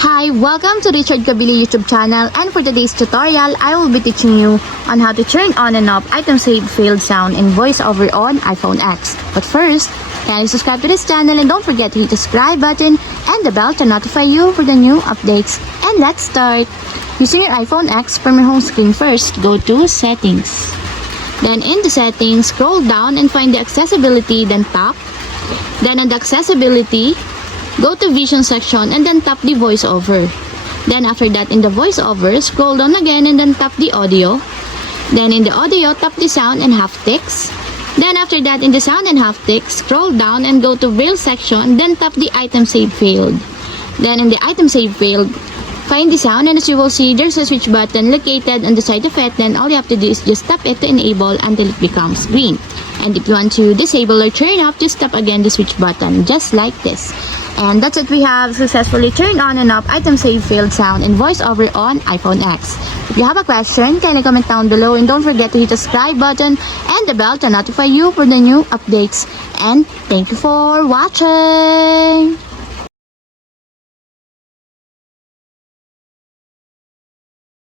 Hi, welcome to Richard Kabili YouTube channel, and for today's tutorial, I will be teaching you on how to turn on and off item save failed sound in voiceover on iPhone X. But first, kindly subscribe to this channel and don't forget to hit the subscribe button and the bell to notify you for the new updates. And let's start! Using your iPhone X, from your home screen first, go to Settings. Then in the Settings, scroll down and find the Accessibility, then tap. Then on the Accessibility, go to Vision section and then tap the voiceover. Then after that, in the voiceover, scroll down again and then tap the audio. Then in the audio, tap the sound and haptics. Then after that, in the sound and haptics, scroll down and go to Braille section, then tap the item save failed. Then in the item save failed, find the sound, and as you will see, there's a switch button located on the side of it. Then all you have to do is just tap it to enable until it becomes green. And if you want to disable or turn off, just tap again the switch button, just like this. And that's it, we have successfully turned on and off item save failed sound in voiceover on iPhone X. If you have a question, kindly comment down below and don't forget to hit the subscribe button and the bell to notify you for the new updates. And thank you for watching!